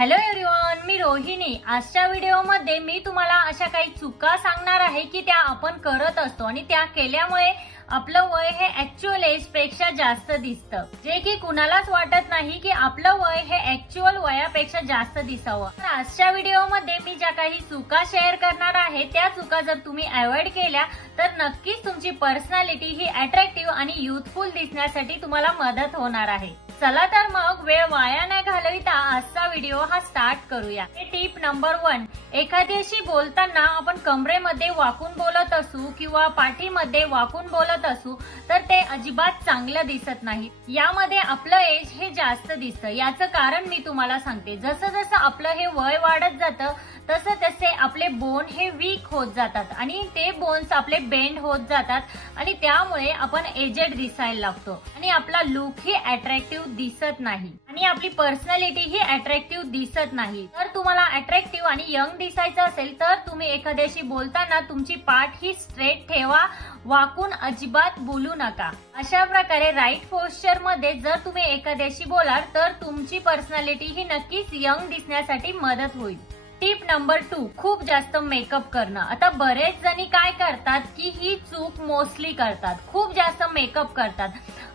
Hello everyone, मी रोहिणी। आजच्या व्हिडिओमध्ये मी तुम्हाला अशा काही चुका सांगणार आहे की त्या आपण करत असतो आणि त्या केल्यामुळे आपलं वय हे ऍक्च्युअल एज पेक्षा जास्त दिसतं, जे की कुणालाच वाटत नाही की आपलं वय हे ऍक्च्युअल वयापेक्षा जास्त दिसावं। तर आजच्या व्हिडिओमध्ये मी ज्या काही चुका शेअर करणार आहे त्या चुका जर तुम्ही अवॉइड केल्या तर नक्कीच तुमची पर्सनॅलिटी ही अट्रॅक्टिव्ह आणि युथफुल दिसण्यासाठी तुम्हाला मदत होणार आहे। चला तर मग वेळ वाया न घालविता आजचा व्हिडिओ हा स्टार्ट करूया। टिप नंबर 1, एखाद्याशी बोलताना आपण कमरेमध्ये वाकून बोलत असू किंवा पाठीमध्ये वाकून बोलत असू तर ते अजिबात चांगलं दिसत नाही। यामध्ये आपलं एज हे जास्त दिसतं। याचं कारण मी तुम्हाला सांगते। जसं जसं आपलं हे वय वाढत जातं तसे तसे आपले बोन हे वीक होत जातात आणि ते बोन्स आपले बेंड होत जातात आणि त्यामुळे आपण एजेड दिसायला लागतो आणि आपला लुक ही अट्रॅक्टिव्ह दिसत नाही आणि आपली पर्सनॅलिटी ही अट्रॅक्टिव्ह दिसत नाही। तर तुम्हाला अट्रॅक्टिव्ह आणि यंग दिसायचं असेल तर तुम्ही एखाद्याशी बोलताना तुमची पाठ ही स्ट्रेट ठेवा, वाकून अजिबात बोलू नका। अशा प्रकारे राईट पोस्चर मध्ये जर तुम्ही एखाद्याशी बोलाल तर तुमची पर्सनॅलिटी ही नक्कीच यंग दिसण्यासाठी मदत होईल। टिप नंबर 2, खूप जास्त मेकअप करणं। आता बरेच जणी काय करतात की ही चूक मोस्टली करतात, खूप जास्त मेकअप करतात।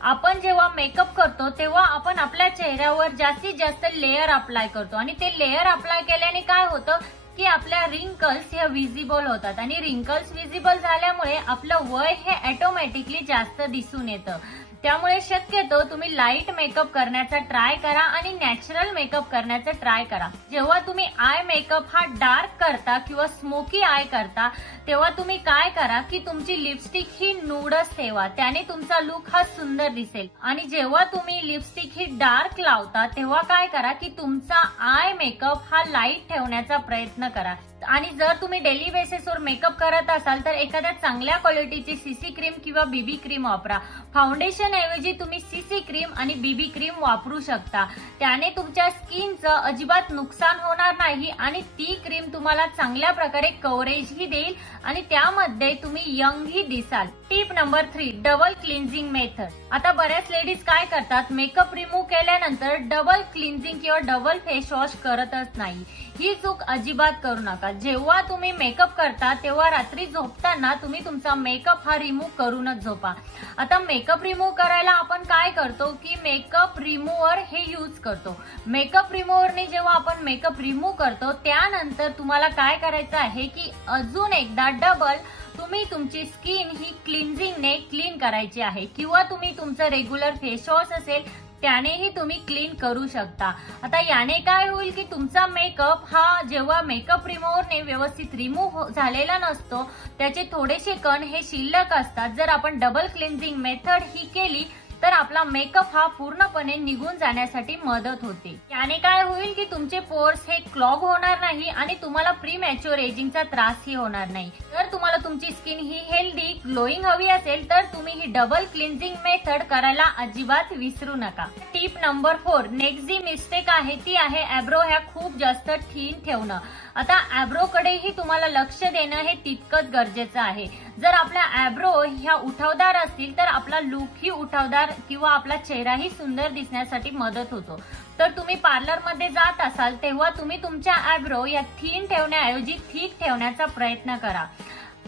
आपण जेव्हा मेकअप करतो तेव्हा आपण आपल्या चेहऱ्यावर जास्तीत जास्त लेयर अप्लाय करतो आणि ते लेयर अप्लाय केल्याने काय होतं की आपल्या रिंकल्स ह्या विजिबल होतात आणि रिंकल्स विजिबल झाल्यामुळे आपलं वय हे ऑटोमॅटिकली जास्त दिसून येतं। त्यामुळे शक्यतो तुम्ही लाईट मेकअप करण्याचा ट्राय करा आणि नॅचरल मेकअप करण्याचा ट्राय करा। जेव्हा तुम्ही आय मेकअप हा डार्क करता किंवा स्मोकी आय करता तेव्हा तुम्ही काय करा की तुमची लिपस्टिक ही नूडच ठेवा, त्याने तुमचा लुक हा सुंदर दिसेल। आणि जेव्हा तुम्ही लिपस्टिक ही डार्क लावता तेव्हा काय करा की तुमचा आय मेकअप हा लाईट ठेवण्याचा प्रयत्न करा। आणि जर तुम्ही डेली बेसिसवर मेकअप करत असाल तर एखाद्या चांगल्या क्वालिटीची सीसी क्रीम किंवा बीबी क्रीम वापरा। फाउंडेशन ऐवजी तुम्ही सीसी क्रीम आणि बीबी क्रीम वापरू शकता, त्याने तुमच्या स्किनचं अजिबात नुकसान होणार नाही आणि ती क्रीम तुम्हाला चांगल्या प्रकारे कव्हरेजही देईल आणि त्यामध्ये तुम्ही यंग ही दिसाल। Tip number 3, double cleansing method. आता बऱ्याच लेडीज काय करतात, मेकअप रिमूव्ह केल्यानंतर डबल क्लिन्झिंग किंवा डबल फेस वॉश करतच नाही। ही चूक अजिबात करू नका। जेव्हा तुम्ही मेकअप करता तेव्हा रात्री झोपताना तुम्ही तुमचा मेकअप हा रिमूव्ह करूनच झोपा। आता मेकअप रिमूव्ह करायला आपण काय करतो की मेकअप रिमूव्हर हे यूज करतो। मेकअप रिमूव्हरने जेव्हा आपण मेकअप रिमूव्ह करतो त्यानंतर तुम्हाला काय करायचं आहे की अजून एकदा डबल तुम्ही तुमची स्किन ही क्लिन्झिंगने क्लीन करायची आहे किंवा तुम्ही तुमचं रेग्युलर फेस वॉश असेल त्यानेही तुम्ही क्लीन करू शकता। आता याने काय होईल की तुमचा मेकअप हा जेव्हा मेकअप रिमूव्हरने व्यवस्थित रिमूव्ह झालेला नसतो त्याचे थोडेसे कण हे शिल्लक असतात। जर आपण डबल क्लिन्झिंग मेथड ही केली तर आपला मेकअप हा पूर्णपणे निघून जाण्यासाठी मदत होते। याने काय होईल की तुमचे पोर्स हे क्लॉग होणार नाही आणि तुम्हाला प्री मॅच्युअर एजिंगचा त्रासही होणार नाही। जर तुम्हाला तुमची स्किन ही हेल्दी ग्लोईंग हवी असेल तर तुम्ही ही डबल क्लिन्झिंग मेथड करायला अजिबात विसरू नका। टिप नंबर 4, नेक्स्ट जी मिस्टेक आहे ती आहे आयब्रो ह्या खूप जास्त थिन ठेवणं। आता आयब्रो कडेही तुम्हाला लक्ष देणं हे तितकंच गरजेचं आहे। जर आपल्या आयब्रो ह्या उठावदार असतील तर आपला लुक ही उठावदार किंवा आपला चेहराही सुंदर दिसण्यासाठी मदत होतो। तर तुम्ही पार्लर मध्ये जात असाल तेव्हा तुम्ही तुमच्या आयब्रो या थिन ठेवण्याऐवजी थिक ठेवण्याचा प्रयत्न करा,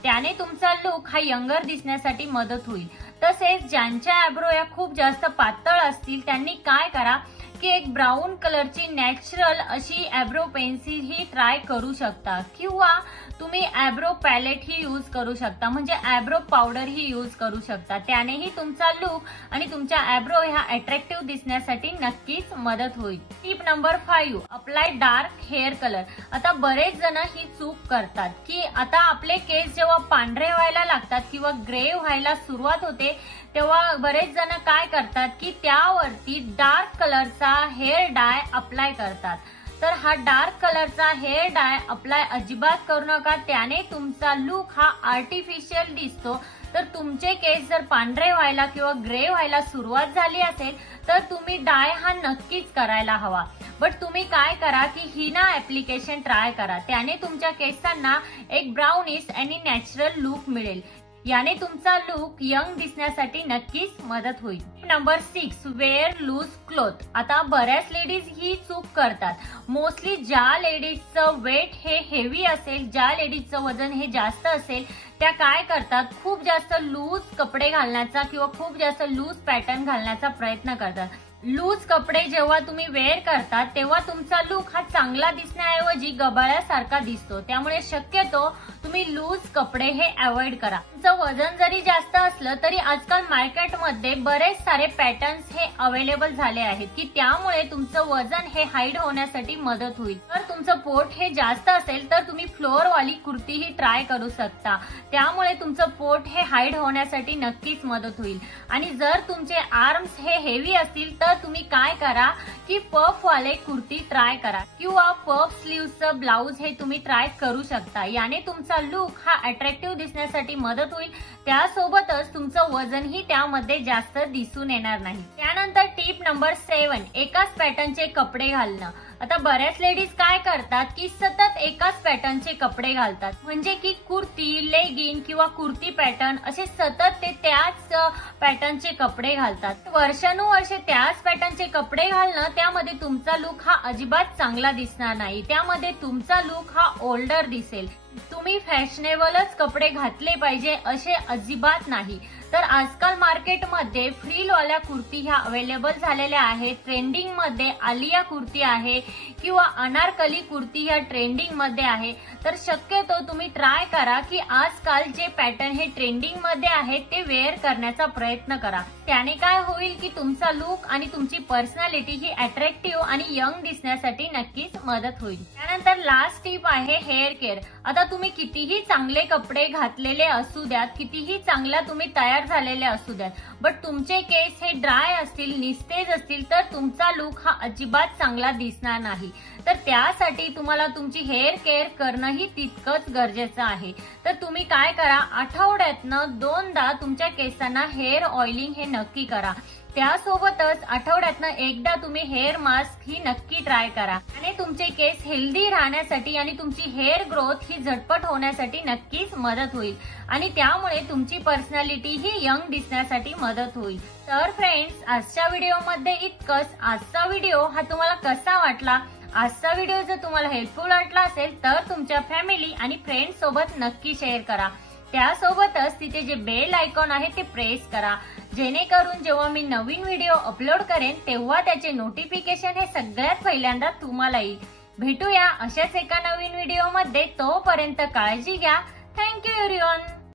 त्याने तुमचा लुक हा यंगर दिसण्यासाठी मदत होईल। तसेच ज्यांच्या आयब्रो या खूप जास्त पातळ असतील त्यांनी काय करा की एक ब्राऊन कलरची नॅचरल अशी आयब्रो पेन्सिल ही ट्राय करू शकता किंवा तुम्ही आयब्रो पॅलेट ही यूज करू शकता, म्हणजे आयब्रो पावडर ही यूज करू शकता। त्यानेही तुमचा लुक आणि तुमच्या आयब्रो ह्या अट्रॅक्टिव्ह दिसण्यासाठी नक्कीच मदत होईल। Tip number 5, apply dark hair colour. आता बरेच जण ही चूक करतात की आता आपले केस जेव्हा पांढरे व्हायला लागतात किंवा ग्रे व्हायला सुरुवात होते तेव्हा बरेच जण काय करतात की त्यावरती डार्क कलरचा हेअर डाय अप्लाय करतात। तर हा डार्क कलरचा हेअर डाय अप्लाय अजिबात करू नका, त्याने तुमचा लुक हा आर्टिफिशियल दिसतो। तर तुमचे केस जर पांढरे व्हायला किंवा ग्रे व्हायला सुरुवात झाली असेल तर तुम्ही डाय हा नक्कीच करायला हवा। बट तुम्ही काय करा की हिना ऍप्लिकेशन ट्राय करा, त्याने तुमच्या केसांना एक ब्राउनिश आणि नॅचरल लुक मिळेल। याने तुमचा लुक यंग दिसण्यासाठी नक्कीच मदत होईल. Number 6, wear loose cloth. आता बऱ्याच लेडीज ही चूक करतात. मोस्टली ज्या लेडीजचं वेट हे हेवी असेल, ज्या लेडीजचं वजन हे जास्त असेल, त्या काय करतात, खूप जास्त लूज कपडे घालण्याचा किंवा खूप जास्त लूज पॅटर्न घालण्याचा प्रयत्न करतात. लूज कपडे जेव्हा तुम्ही वेअर करतात तेव्हा तुमचा लुक हा चांगला दिसण्याऐवजी गबाळ्यासारखा दिसतो. त्यामुळे शक्यतो तुम्ही लूज कपडे हे अवॉइड करा. तुमचं वजन जरी जास्त असलं तरी आजकाल मार्केटमध्ये बरेच सारे पॅटर्न्स हे अवेलेबल झाले आहेत की त्यामुळे तुमचं वजन हे हाईड होण्यासाठी मदत होईल. जर तुमचं पोट हे जास्त असेल तर तुम्ही फ्लोअरवाली कुर्ती ही ट्राय करू शकता. त्यामुळे तुमचं पोट हे हाईड होण्यासाठी नक्कीच मदत होईल. आणि जर तुमचे आर्म्स हे हेवी असतील तर तुम्ही काय करा की पफ वाले कुर्ती ट्राय करा किंवा पफ स्लीव्हचं ब्लाउज हे तुम्ही ट्राय करू शकता. याने तुमचा लुक हा अट्रॅक्टिव्ह दिसण्यासाठी मदत होईल. त्यासोबतच तुमचं वजनही त्यामध्ये जास्त दिसून येणार नाही. त्यानंतर टिप नंबर 7, एकाच पॅटर्नचे कपडे घालणं. आता बऱ्याच लेडीज काय करतात की सतत एकाच पॅटर्नचे कपडे घालतात, म्हणजे की कुर्ती, लेगिन किंवा कुर्ती पॅटर्न असे सतत ते त्याच पॅटर्नचे कपडे घालतात. वर्षानुवर्षे त्याच पॅटर्नचे कपडे घालणं त्यामध्ये तुमचा लुक हा अजिबात चांगला दिसणार नाही. त्यामध्ये तुमचा लुक हा ओल्डर दिसेल. तुम्ही फॅशनेबलच कपडे घातले पाहिजे असे अजिबात नाही. तर आजकाल मार्केटमध्ये फ्रीलवाल्या कुर्ती ह्या अवेलेबल झालेल्या आहेत. ट्रेंडिंग मध्ये आलिया कुर्ती आहे किंवा अनारकली कुर्ती ह्या ट्रेंडिंग मध्ये आहे. तर शक्यतो तुम्ही ट्राय करा की आजकाल जे पॅटर्न हे ट्रेंडिंग मध्ये आहेत ते वेअर करण्याचा प्रयत्न करा. त्याने काय होईल की तुमचा लुक आणि तुमची पर्सनॅलिटी ही अट्रॅक्टिव्ह आणि यंग दिसण्यासाठी नक्कीच मदत होईल. त्यानंतर लास्ट टिप आहे हेअर केअर. आता तुम्ही कितीही चांगले कपडे घातलेले असू द्यात, कितीही चांगला तुम्ही तयार झालेले असू द्यात, बट तुमचे केस हे ड्राय असतील, निस्तेज असतील तर तुमचा लुक हा अजिबात चांगला दिसणार नाही. तर त्यासाठी तुम्हाला तुमची हेअर केअर करणंही तितकंच गरजेचं आहे. तर तुम्ही काय करा, आठवड्यातनं 2दा तुमच्या केसांना हेअर ऑइलिंग हे नक्की करा. त्यासोबतच आठवड्यातनं एकदा तुम्ही हेअर मास्क ही नक्की ट्राय करा. आणि तुमचे केस हेल्दी राहण्यासाठी आणि तुमची हेअर ग्रोथ ही झटपट होण्यासाठी नक्कीच मदत होईल. आणि त्यामुळे तुमची पर्सनॅलिटी ही यंग दिसण्यासाठी मदत होईल. तर फ्रेंड्स, आजच्या व्हिडिओमध्ये इतकंच. आजचा व्हिडिओ हा तुम्हाला कसा वाटला? आजचा व्हिडिओ जर तुम्हाला हेल्पफुल वाटला असेल तर तुमच्या फॅमिली आणि फ्रेंड्स सोबत नक्की शेअर करा. त्यासोबतच तिथे जे बेल आयकॉन आहे ते प्रेस करा, जेणेकरून जेव्हा मी नवीन व्हिडिओ अपलोड करेन तेव्हा त्याचे नोटिफिकेशन हे सगळ्यात पहिल्यांदा तुम्हाला येईल. भेटूया अशाच एका नवीन व्हिडिओमध्ये. तोपर्यंत काळजी घ्या. Thank you everyone.